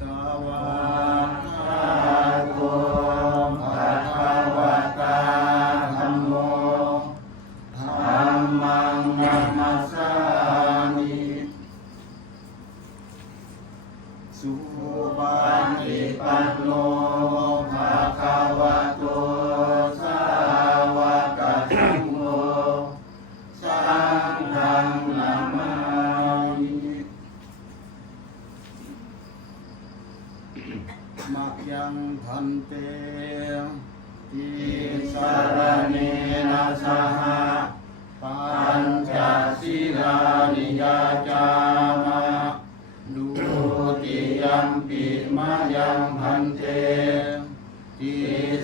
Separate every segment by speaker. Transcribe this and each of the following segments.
Speaker 1: สวาะยังพันเตติสารเนนะสหปัญจศีลานิยาจามะดุติยัมปิมะยังพันเตติ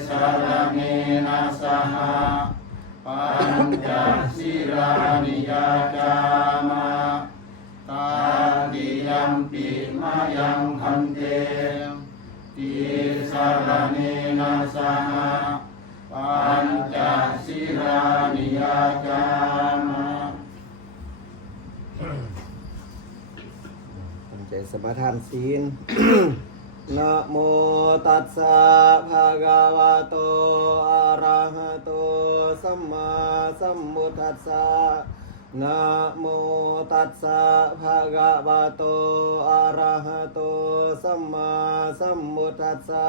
Speaker 1: สารเนนะสหปัญจศีลานิยาจามะตาติยัมปิมายัง นะปัญจศีลานิยาจามะ
Speaker 2: ตั้งใจสมาทานศีล นะโมตัสสะภะคะวะโต อะระหะโต สัมมาสัมพุทธัสสะนะโมตัสสะภะคะวะโต อะระหะโต สัมมาสัมพุทธัสสะ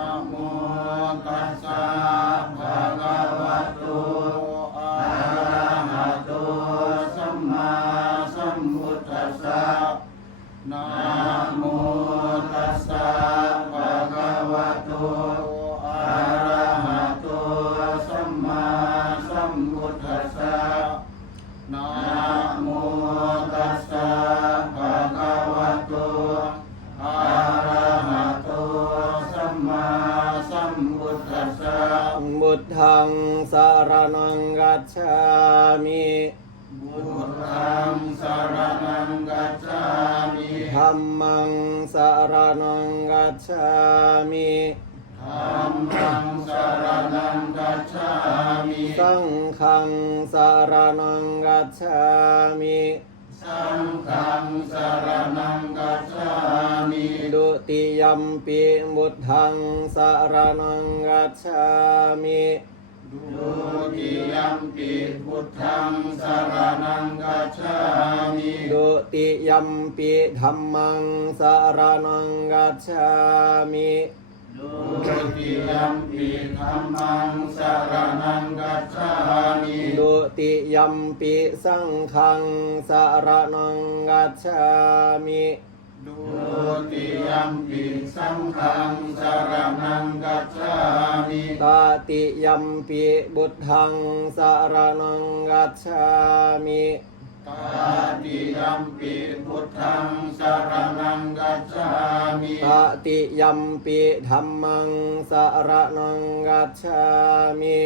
Speaker 2: งสารนังกัจฉามิ
Speaker 1: บุตตังสารนังกัจฉามิ
Speaker 2: ธัมมังสารนังกัจฉามิ
Speaker 1: ธัมมังสารนังกัจฉามิ
Speaker 2: สังฆังสารนังกัจฉามิ
Speaker 1: สังฆังสารนังกัจฉามิ
Speaker 2: ดุติยัมปิบุตทังสารนังกัจฉามิ
Speaker 1: ดุติยัมปิพุทธังสารนังกัจฉามิ
Speaker 2: ดุติยัมปิธัมมังสารนังกัจฉามิ
Speaker 1: ดุติยัมปิธัมมังสารนังกัจฉามิ
Speaker 2: ดุติยัมปิสังฆังสารนังกัจฉามิ
Speaker 1: ดุติยัมปิสังฆังสารนังกัจฉามิ
Speaker 2: ตาติยัมปิบุตทังสารนังกัจฉามิ
Speaker 1: ตาติยัมปิพุทธังสารนังกัจฉามิ
Speaker 2: ตาติยัมปิธัมมังสารนังกัจฉามิ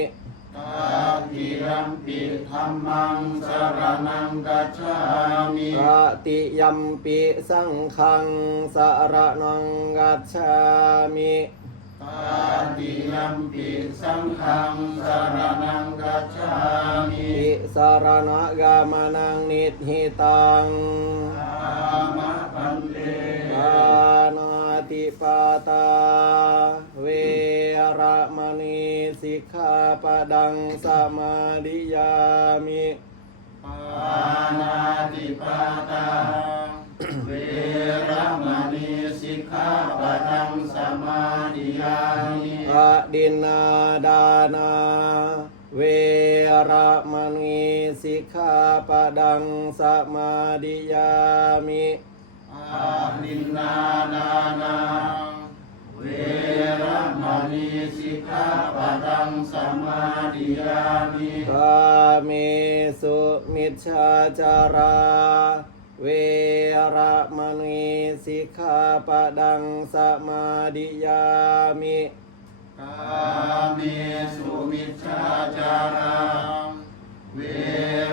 Speaker 1: ตาติยัมปิธัมมังสารนังกัจฉามิ
Speaker 2: ตาติยัมปิสังฆังสารนังกัจฉามิ
Speaker 1: ตาติยัมปิสังฆังสารนังกัจฉามิ
Speaker 2: อิสารณกามนังนิธิตัง
Speaker 1: อามะปันเต
Speaker 2: ปานาติ ปาตา เวระมณีสิกขาปดังสมาดิยามิ
Speaker 1: ปานาติปาตา เวระมณีสิกขาปะทังสมาธิยามิ
Speaker 2: อะดินนาดานาเวระมณีสิกขาปดังสมาดิยามิ
Speaker 1: อาลินนานานาเวระมณีสิกขาปะทังสมาธิยามิ
Speaker 2: กาเมสุมิชฌาจาราเวระมณีสิกขาปดังสมาดิยามิ
Speaker 1: กาเมสุมิชฌาจารา เว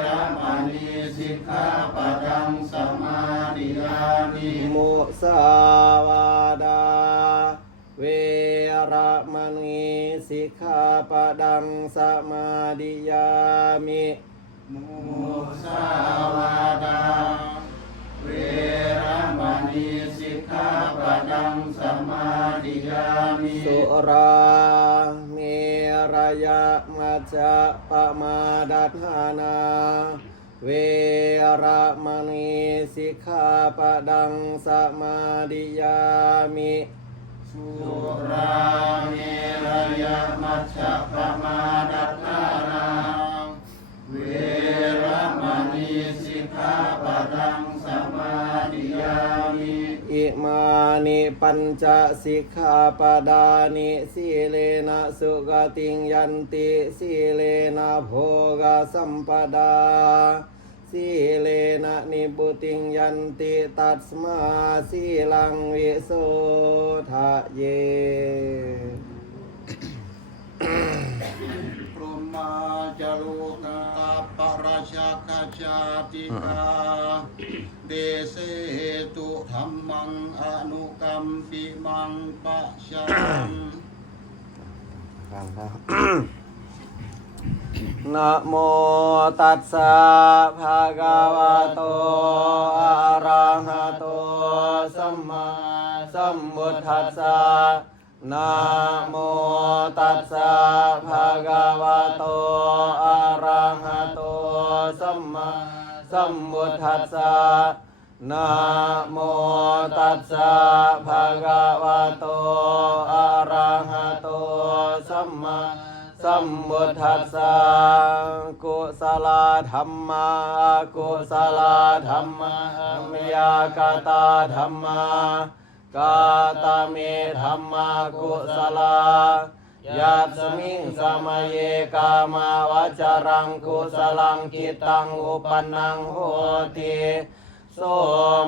Speaker 1: ระมณีสิกขาปะทังสมาธิยามิ
Speaker 2: มุสาวาดาเวระมณีสิกขาปะดังสมาดิยามิ
Speaker 1: มุสาวาดา เวรมณีสิกขาปะดังสมาดิยามิ
Speaker 2: สุราเมร ยะมัจจะปะมาดัฏฐานา เวรมณีสิกขาปะดังสมาดิยามิ
Speaker 1: สุราเมรยมัชฌะปมาดัฏฐานา เวรมณีสิกขาปะดังสมาดิยามิ
Speaker 2: อิมานิปัญจสิกขาปดานิสีเลนะสุกติงยันติสีเลนะโภกสัมปดาสีเลนะนิบุติงยันติตัสมาสีลังวิโสทะเย
Speaker 1: มาจารุกาปราชาคาชาติกาเดเสตุธรรมังอนุกัมปิมังปะชัง
Speaker 2: ฟังครับนะโมตัสสะภะคะวะโตอะระหะโตสัมมาสัมพุทธัสสะ นะโมตัสสะภะคะวะโต อะระหะโต สัมมาสัมพุทธัสสะนะโมตัสสะภะคะวะโต อะระหะโต สัมมาสัมพุทธัสสะกุศลธรรมากุศลธรรมะมยากตาธรรมา กาตาเมธรรมากุศลายัสมิงสมัยเยกามาวจารังกุศลังกิตังอุปนังโหติโส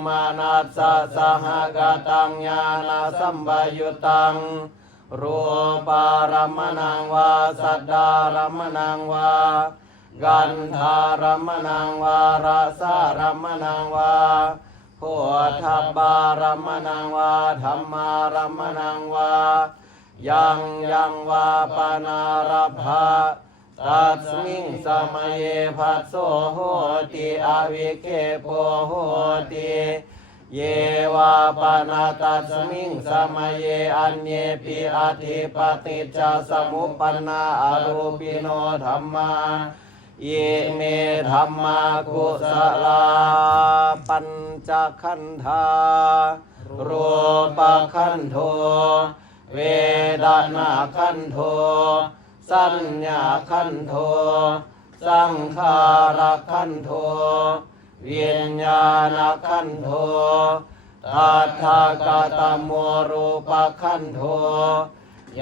Speaker 2: มานัสสะหกตังญาณสัมบยุตังรูปารมณังวาสัตดารมณังวากันธารมณังวารสารมณังวา โพธบารมณังวาธรรมารมณังวา ยังยังวาปนารภาตัสมิงสมัยพัสโสโหติอวิเคโปโหติเยวาปนาตัสมิงสมัยอันเยปิอาทิปติจสมุปปนาอรูปิโนธรรมา ยเมธรรมากุสลาปัญจขันธารูปขันโทเวดนาขันโทสัญญาขันโทสังขารขันโทวิญญาณขันโทตัทธากตโมรูปขันโท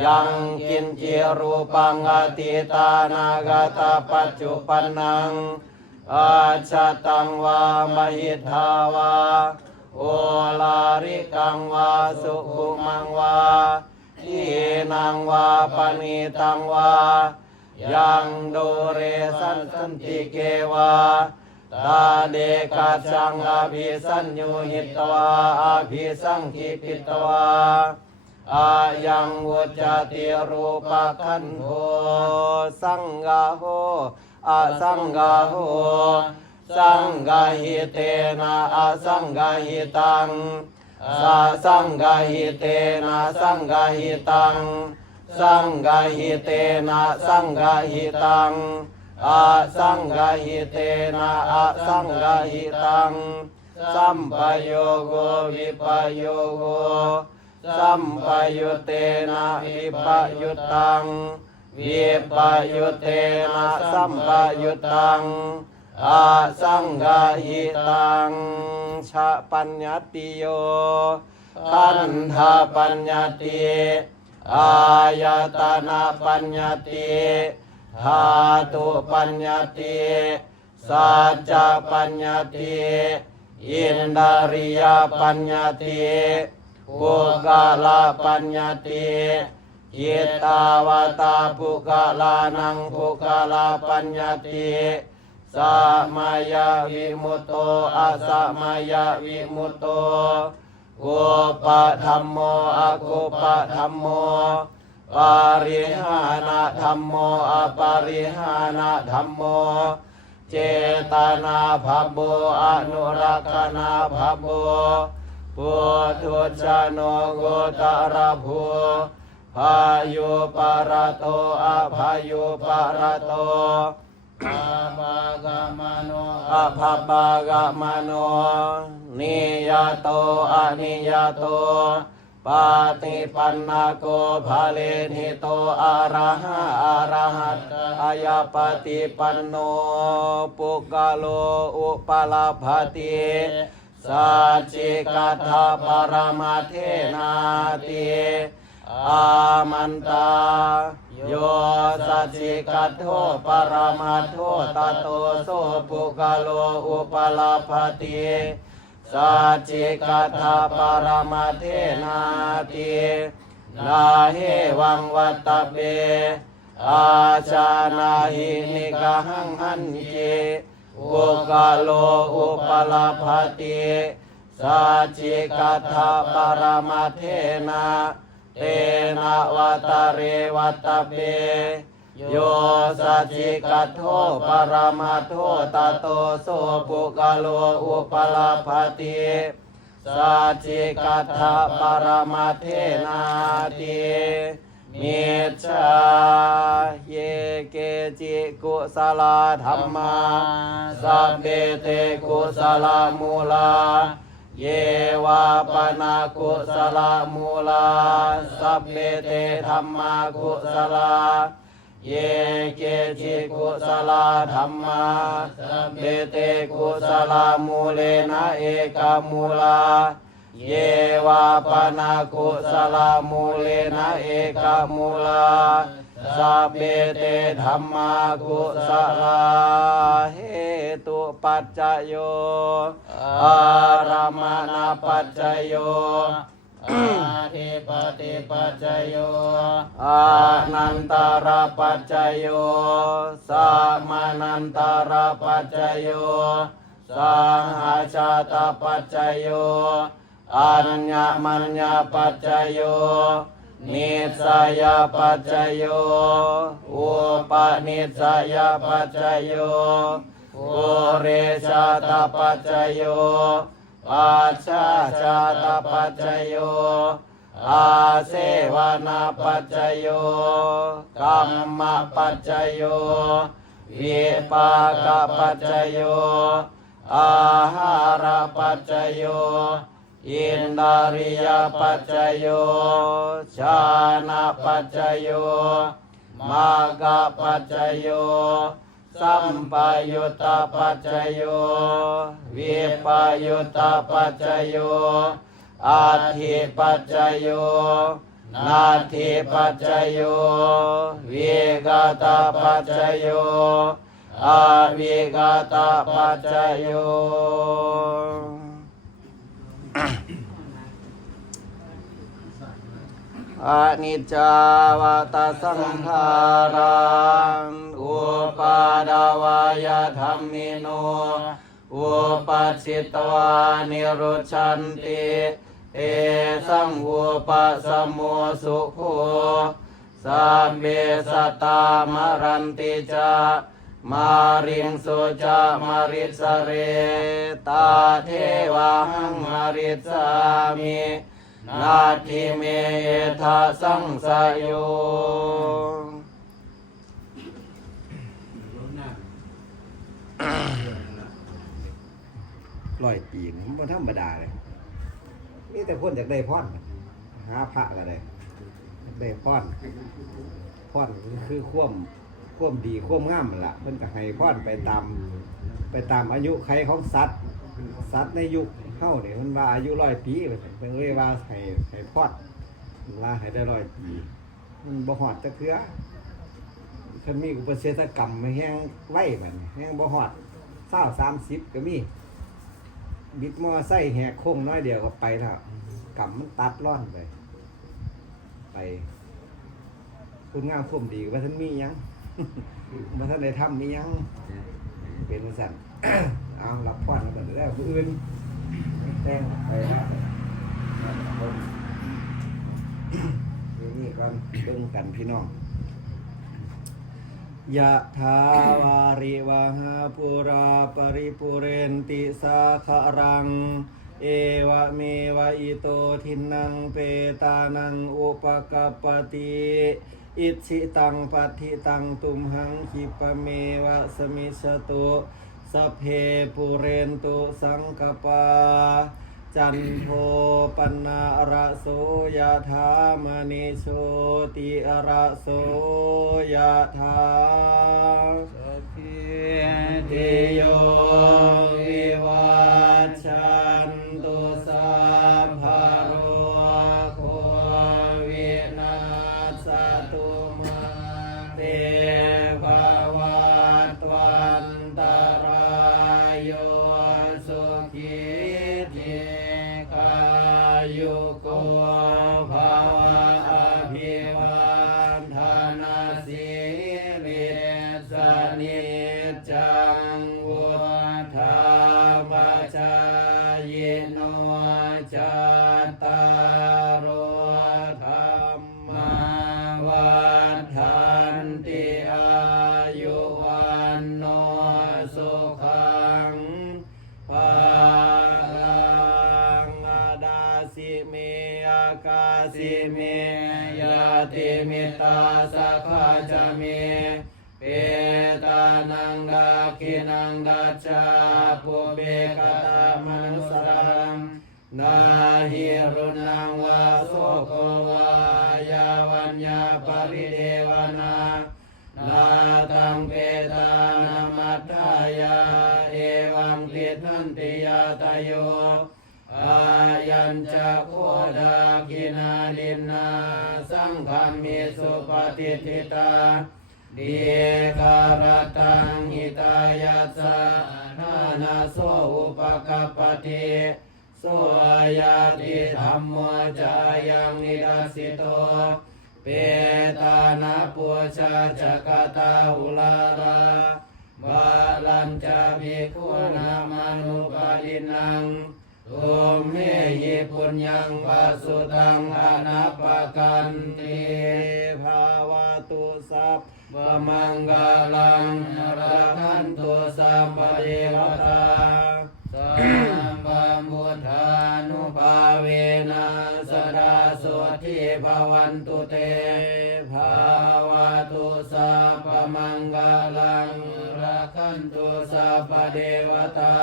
Speaker 2: ยังกินจิรูปังอติตานากตาปัจจุปนังอาชาตังวามหิทาวาโอลาริกังวาสุขุมังวาทีนังวาปณิตังวายังโดเรสันสันติเกวาตาเดกัจจังอภิสัญญูหิตวาอภิสังคิปิตวา อายังวุจติรูปขันโทสังกาโหอาสังกาโหสังกาหิเตนะอาสังกาหิตังสาสังกาหิเตนะสังกาหิตังสังกาหิเตนะสังกาหิตังอาสังกาหิเตนะอาสังกาหิตังสัมปโยโกวิปโยโก สัมปยุเตนะวิปยุตังวิปยุเตนะสัมปยุตังอาสังกาหิตังชะปัญญติโยคันธาปัญญติอายตนะปัญญติธาตุปัญญติสัจจปัญญติอินดาริยปัญญติ ปุกาลปัญญติยิตาวตาปุกาลานังปุกาลปัญญติสมายาวิมุตโตอาสมายาวิมุตโตโกปะธรรมโมอะโกปะธรรมโมปาริหานะธรรมโมอปาริหานะธรรมโม เจตนาภัพโบอนุรักษนาภัพโบ ปุถุชนโนกตระภูพายุปารโตอภายุปารโต
Speaker 1: อาบากามโน
Speaker 2: อภาบากามโนนิยโตอนิยโตปาติปันนาโกภาเลนิโตอะระหะอะระหัตอายาปฏิปันโนปุกกะโลอุปาลาภติ สัจจิกัตาปรมาเทนาติอามันตาโยสัจจิกัตโทปรมาโทตโตโสปุกโลอุปลาภติสัจจิกัตถปรมาเทนาตินาเหวังวัตเบอาชานาหินิกหังหันเย อุกาโลอุปลาภติสัจจิกัตถาปรมาเทนาเตนะวัตเรวัตเปโยสัจจิกัตโทปรมาโทตโตโสปุกาโลอุปลาภติสัจจิกัตถาปรมาเทนาติมิจฉาเย จิกุสลาธรรมาสัพเพเตกุสลามูลา เยวาปนากุสลามูลาสัพเพเตธรรมากุสลาเยเกจิกุสลาธรรมาสัพเพเตกุสลามูเลนะเอกามูลา เยวาปนากุสลามูเลนะเอกามูลา สัพเพเตธรรมากุสลาเหตุปัจจโย อารามณปัจจโย
Speaker 1: อาทิปติปัจจโย
Speaker 2: อานันตารปัจจโยสามานันตารปัจจโยสังหาชาตปัจจโยอัญญมัญญปัจจโย นิสยปัจจโย อุปนิสยปัจจโยปุเรชาตปัจจโย ปัจฉาชาตปัจจโย อาเสวนาปัจจโยกัมมปัจจโย วิปากปัจจโย อาหารปัจจโย อินดาริยปัจจโยชานะปัจจโยมากปัจจโยสัมปยุตตปัจจโยวิปยุตตปัจจโยอาทิปัจจโยนาทิปัจจโยวิกาตปัจจโยอาวิกาตปัจจโย อนิจจาวตาสังขารัง อุปาดาวายธรรมิโน อุปัชิตวานิรุชันติ เอสังอุปสมโมสุโขสัพเบสตามรันติจามาริงสุจามาริสเรตาเทวังมาริสามิ นาทิเมทาสังสยโยร้อยปีนี่มันธรรมดาเลยนี่แต่คนอยากได้พรหาพระก็ได้ได้พรพรคือควมควมดีควมงามนั่นล่ะเพิ่นก็ให้พรไปตาม ไปตามอายุไขของสัตว์สัตว์ในยุค เฮาเนี่ยมันว่าอายุร้อยปีเพิ่นเลยว่าให้ให้พรมันว่าให้ได้ร้อยปีมันบ่ฮอดจักเทื่อคันมีอุปเสธกรรมมาแห้งไว้บัดนี้แห้งบ่ฮอด20 30ก็มี บิดมอไซค์แหกโค้งน้อยเดียวก็ไปแล้วกำมันตัดร่อนไป ไปคุณงามความดีว่าท่านมีหยังว่าท่านได้ทำมีหยังเป็นสั่นเอารับพรแล้วกันแล้วผู้อื่น แต่งไปแล้วทีนี้ก็กันเบิ่งกันพี่น้องยะถาวาริวหาปุราปริปุเรนติสาคารัง เอวะเมวะอิโตทินังเปตานังอุปกปปติอิชิตังปัติตังตุมหังคิปะเมวะสมิสตุ สัพเพปุเรนตุสังกปา จันโทปนะระโสยธามณิโชติระโสยธา
Speaker 1: สเพ
Speaker 2: โนจตารธรรมาวันทันติอายุวันโนสุขังภาลังอาดาสิเมอากาสิเมยาติมิตาสักขาจะเมเปตานังดาคินังดัจจาปุเบกตามนุสรัง นาหิรุนังวาโสโกวายาวัญญาปริเดวนานาตังเปตานามัตถายาเอวังปิทันติยาตโยอายัญจะโคดาคินาลินนาสังฆามิสุปฏิทิตาเดีการตังหิตายัสสะนานาโสอุปกปปติ สยาติธรรมโมจายังนิดัสสิโตเปตานาปุชาจักตาหุลาลาบาลันจะภิกขุนามานุปาลินังตุมเมหิปุญญังปะสุตังอนัปปะกันติภาวะตุสัพพมังกาลังรัขันตุสัมปะเดวตา สัมมามุทานุภาเวนะสดาโสทิภวันตุเตภาวะตุสัพมังกาลังรัขันตุสัพปเดวตา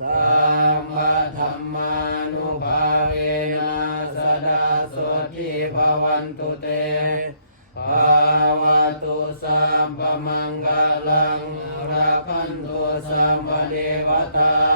Speaker 2: สัมมาธรรมานุภาเวนะสดาโสทิภวันตุเตภาวะตุสัมปมังกาลังรักันตุสัปเดวตา